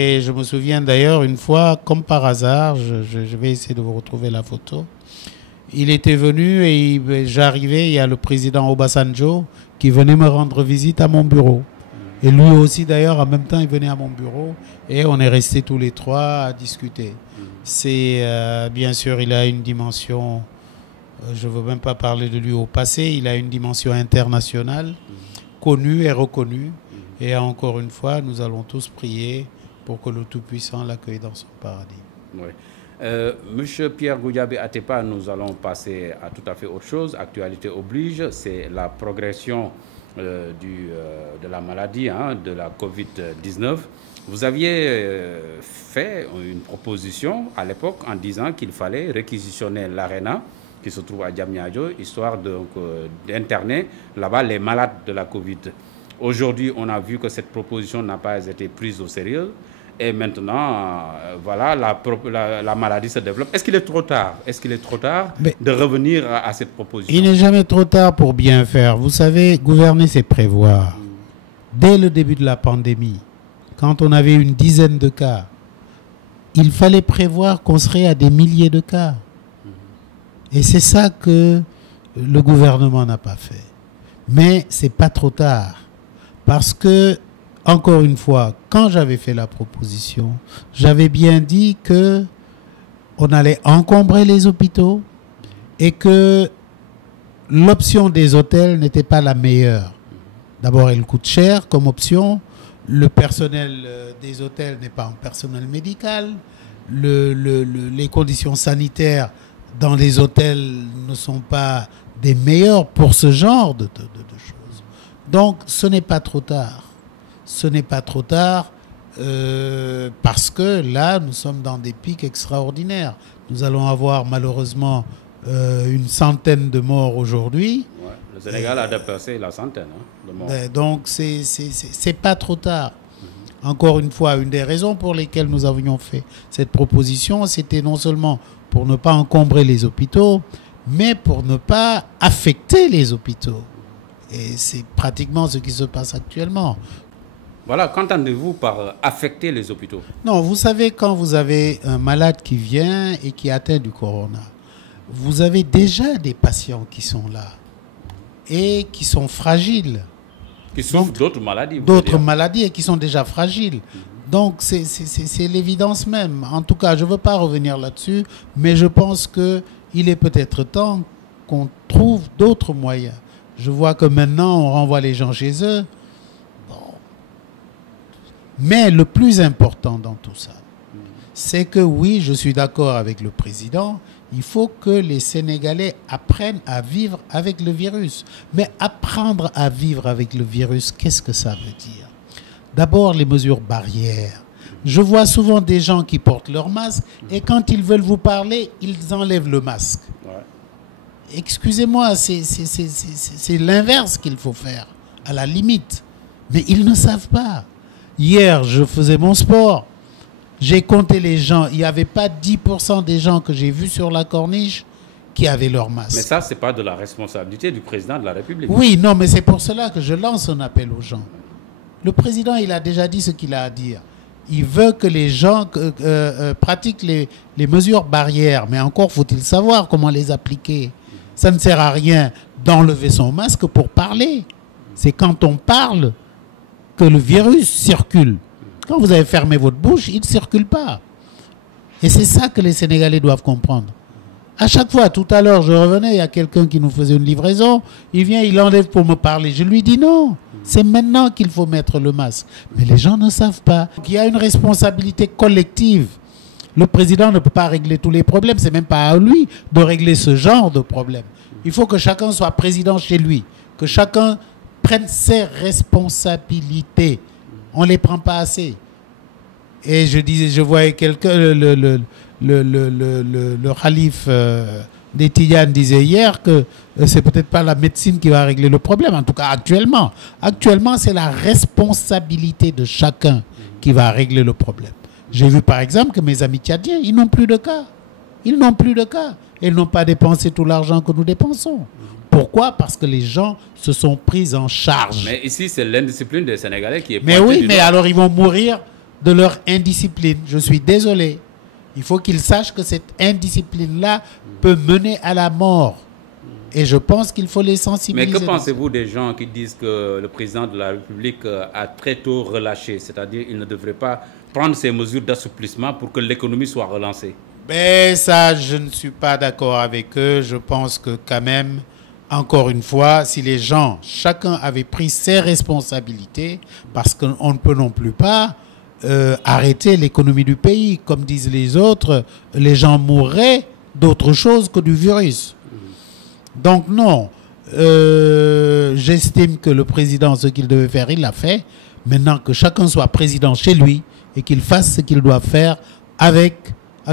Et je me souviens d'ailleurs une fois, comme par hasard, je vais essayer de vous retrouver la photo. Il était venu et j'arrivais, il y a le président Obasanjo qui venait me rendre visite à mon bureau. Et lui aussi d'ailleurs, en même temps, il venait à mon bureau et on est restés tous les trois à discuter. C'est bien sûr, il a une dimension, je ne veux même pas parler de lui au passé, il a une dimension internationale, connue et reconnue. Et encore une fois, nous allons tous prier pour que le Tout-Puissant l'accueille dans son paradis. Oui. Monsieur Pierre Goudiaby Atepa, nous allons passer à tout à fait autre chose. Actualité oblige, c'est la progression de la maladie, de la Covid-19. Vous aviez fait une proposition à l'époque en disant qu'il fallait réquisitionner l'ARENA qui se trouve à Diamniadio, histoire d'interner là-bas les malades de la Covid. Aujourd'hui, on a vu que cette proposition n'a pas été prise au sérieux. Et maintenant, voilà, la maladie se développe. Est-ce qu'il est trop tard? Est-ce qu'il est trop tard de revenir à cette proposition? Il n'est jamais trop tard pour bien faire. Vous savez, gouverner, c'est prévoir. Dès le début de la pandémie, quand on avait une dizaine de cas, il fallait prévoir qu'on serait à des milliers de cas. Et c'est ça que le gouvernement n'a pas fait. Mais ce n'est pas trop tard. Parce que, encore une fois, quand j'avais fait la proposition, j'avais bien dit que on allait encombrer les hôpitaux et que l'option des hôtels n'était pas la meilleure. D'abord, elle coûte cher comme option. Le personnel des hôtels n'est pas un personnel médical. Les conditions sanitaires dans les hôtels ne sont pas des meilleures pour ce genre de choses. Donc, ce n'est pas trop tard. Ce n'est pas trop tard parce que là, nous sommes dans des pics extraordinaires. Nous allons avoir malheureusement une centaine de morts aujourd'hui. Ouais, le Sénégal a dépassé la centaine de morts. Donc, c'est pas trop tard. Encore une fois, une des raisons pour lesquelles nous avions fait cette proposition, c'était non seulement pour ne pas encombrer les hôpitaux, mais pour ne pas affecter les hôpitaux. Et c'est pratiquement ce qui se passe actuellement. Voilà, qu'entendez-vous par affecter les hôpitaux? Non, vous savez, quand vous avez un malade qui vient et qui est atteint du corona, vous avez déjà des patients qui sont là et qui sont fragiles. Qui souffrent d'autres maladies. D'autres maladies et qui sont déjà fragiles. Donc, c'est l'évidence même. En tout cas, je ne veux pas revenir là-dessus, mais je pense qu'il est peut-être temps qu'on trouve d'autres moyens. Je vois que maintenant, on renvoie les gens chez eux. Bon. Mais le plus important dans tout ça, c'est que oui, je suis d'accord avec le président, il faut que les Sénégalais apprennent à vivre avec le virus. Mais apprendre à vivre avec le virus, qu'est-ce que ça veut dire? D'abord, les mesures barrières. Je vois souvent des gens qui portent leur masque et quand ils veulent vous parler, ils enlèvent le masque. Ouais. Excusez-moi, c'est l'inverse qu'il faut faire, à la limite. Mais ils ne savent pas. Hier, je faisais mon sport. J'ai compté les gens. Il n'y avait pas 10% des gens que j'ai vus sur la corniche qui avaient leur masque. Mais ça, ce n'est pas de la responsabilité du président de la République. Oui, non, mais c'est pour cela que je lance un appel aux gens. Le président, il a déjà dit ce qu'il a à dire. Il veut que les gens pratiquent les mesures barrières. Mais encore faut-il savoir comment les appliquer. Ça ne sert à rien d'enlever son masque pour parler. C'est quand on parle que le virus circule. Quand vous avez fermé votre bouche, il ne circule pas. Et c'est ça que les Sénégalais doivent comprendre. À chaque fois, tout à l'heure, je revenais, il y a quelqu'un qui nous faisait une livraison, il vient, il enlève pour me parler. Je lui dis non, c'est maintenant qu'il faut mettre le masque. Mais les gens ne savent pas. Il y a une responsabilité collective. Le président ne peut pas régler tous les problèmes, c'est même pas à lui de régler ce genre de problème. Il faut que chacun soit président chez lui, que chacun prenne ses responsabilités. On ne les prend pas assez. Et je voyais quelqu'un, le calife des Tidjanes disait hier que c'est peut-être pas la médecine qui va régler le problème. En tout cas, actuellement. Actuellement, c'est la responsabilité de chacun qui va régler le problème. J'ai vu par exemple que mes amis tchadiens, ils n'ont plus de cas. Ils n'ont plus de cas. Ils n'ont pas dépensé tout l'argent que nous dépensons. Pourquoi? Parce que les gens se sont pris en charge. Mais ici, c'est l'indiscipline des Sénégalais qui est Mais oui, mais alors ils vont mourir de leur indiscipline. Je suis désolé. Il faut qu'ils sachent que cette indiscipline-là peut mener à la mort. Et je pense qu'il faut les sensibiliser. Mais que pensez-vous des gens qui disent que le président de la République a très tôt relâché, c'est-à-dire qu'il ne devrait pas prendre ces mesures d'assouplissement pour que l'économie soit relancée? Mais ça, je ne suis pas d'accord avec eux. Je pense que quand même, encore une fois, si les gens, chacun avait pris ses responsabilités, parce qu'on ne peut non plus pas arrêter l'économie du pays. Comme disent les autres, les gens mourraient d'autre chose que du virus. Donc non, j'estime que le président, ce qu'il devait faire, il l'a fait. Maintenant que chacun soit président chez lui et qu'il fasse ce qu'il doit faire avec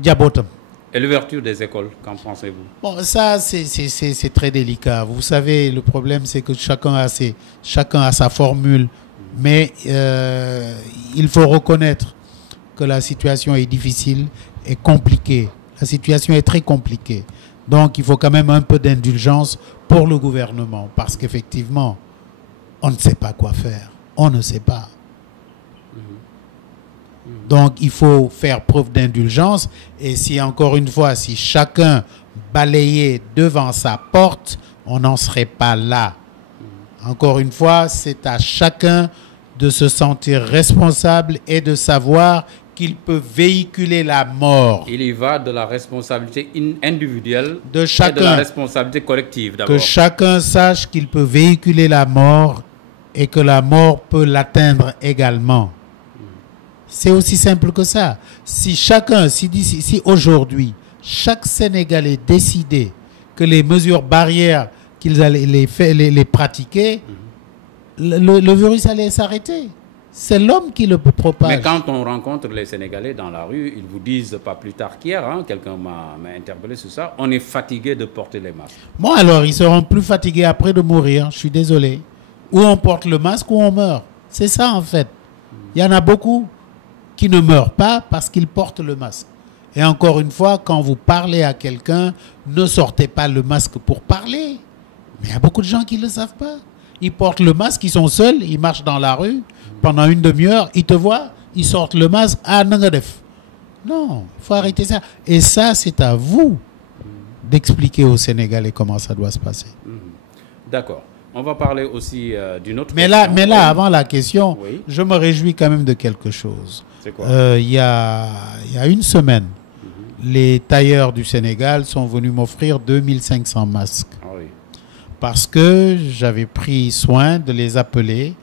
Diabotam. Et l'ouverture des écoles, qu'en pensez-vous? Bon, ça, c'est très délicat. Vous savez, le problème, c'est que chacun a sa formule. Mais il faut reconnaître que la situation est difficile et compliquée. La situation est très compliquée. Donc, il faut quand même un peu d'indulgence pour le gouvernement. Parce qu'effectivement, on ne sait pas quoi faire. On ne sait pas. Donc, il faut faire preuve d'indulgence. Et si, encore une fois, si chacun balayait devant sa porte, on n'en serait pas là. Encore une fois, c'est à chacun de se sentir responsable et de savoir qu'il peut véhiculer la mort. Il y va de la responsabilité individuelle de chacun, et de la responsabilité collective d'abord. Que chacun sache qu'il peut véhiculer la mort et que la mort peut l'atteindre également. C'est aussi simple que ça. Si chacun, si aujourd'hui, chaque Sénégalais décidait que les mesures barrières qu'ils allaient les pratiquer, le virus allait s'arrêter. C'est l'homme qui le propage. Mais quand on rencontre les Sénégalais dans la rue, ils vous disent, pas plus tard qu'hier, quelqu'un m'a interpellé sur ça, on est fatigué de porter les masques. Bon, alors, ils seront plus fatigués après de mourir, je suis désolé. Ou on porte le masque ou on meurt. C'est ça, en fait. Il y en a beaucoup qui ne meurent pas parce qu'ils portent le masque. Et encore une fois, quand vous parlez à quelqu'un, ne sortez pas le masque pour parler. Mais il y a beaucoup de gens qui ne le savent pas. Ils portent le masque, ils sont seuls, ils marchent dans la rue. Pendant une demi-heure, ils te voient, ils sortent le masque. Ah, nangadef. Non, il faut arrêter ça. Et ça, c'est à vous d'expliquer aux Sénégalais comment ça doit se passer. D'accord. On va parler aussi d'une autre question. Mais là, oui. Avant la question, oui. Je me réjouis quand même de quelque chose. C'est quoi? Il y a une semaine, les tailleurs du Sénégal sont venus m'offrir 2500 masques. Ah oui. Parce que j'avais pris soin de les appeler,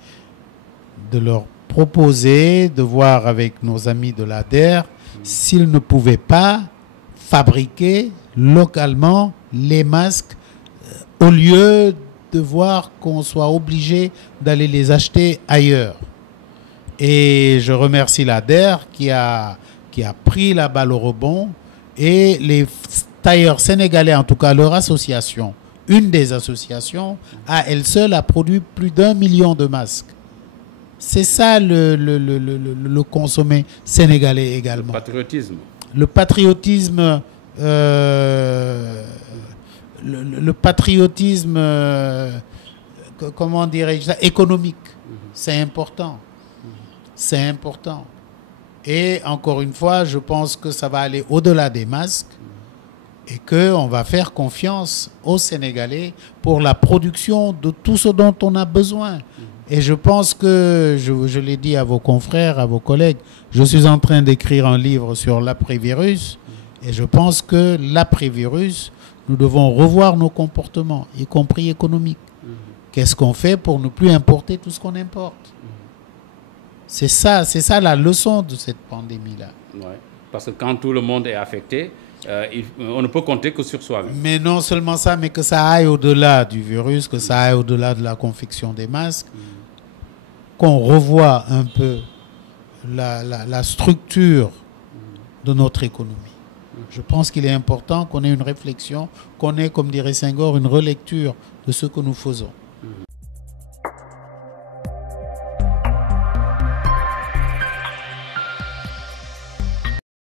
de leur proposer de voir avec nos amis de l'ADER s'ils ne pouvaient pas fabriquer localement les masques au lieu de voir qu'on soit obligé d'aller les acheter ailleurs. Et je remercie l'ADER qui a pris la balle au rebond, et les tailleurs sénégalais, en tout cas leur association, une des associations, à elle seule a produit plus d'1 million de masques. C'est ça le consommé sénégalais également. Le patriotisme. Le patriotisme, le patriotisme, comment dirais-je ça, économique. C'est important. C'est important. Et encore une fois, je pense que ça va aller au-delà des masques et qu'on va faire confiance aux Sénégalais pour la production de tout ce dont on a besoin. Et je pense que, je l'ai dit à vos confrères, à vos collègues, je suis en train d'écrire un livre sur l'après-virus, et je pense que l'après-virus, nous devons revoir nos comportements, y compris économiques. Qu'est-ce qu'on fait pour ne plus importer tout ce qu'on importe? C'est ça la leçon de cette pandémie-là. Ouais. Parce que quand tout le monde est affecté, on ne peut compter que sur soi-même. Mais non seulement ça, mais que ça aille au-delà du virus, que ça aille au-delà de la confection des masques, qu'on revoie un peu la structure de notre économie. Je pense qu'il est important qu'on ait une réflexion, qu'on ait, comme dirait Senghor, une relecture de ce que nous faisons.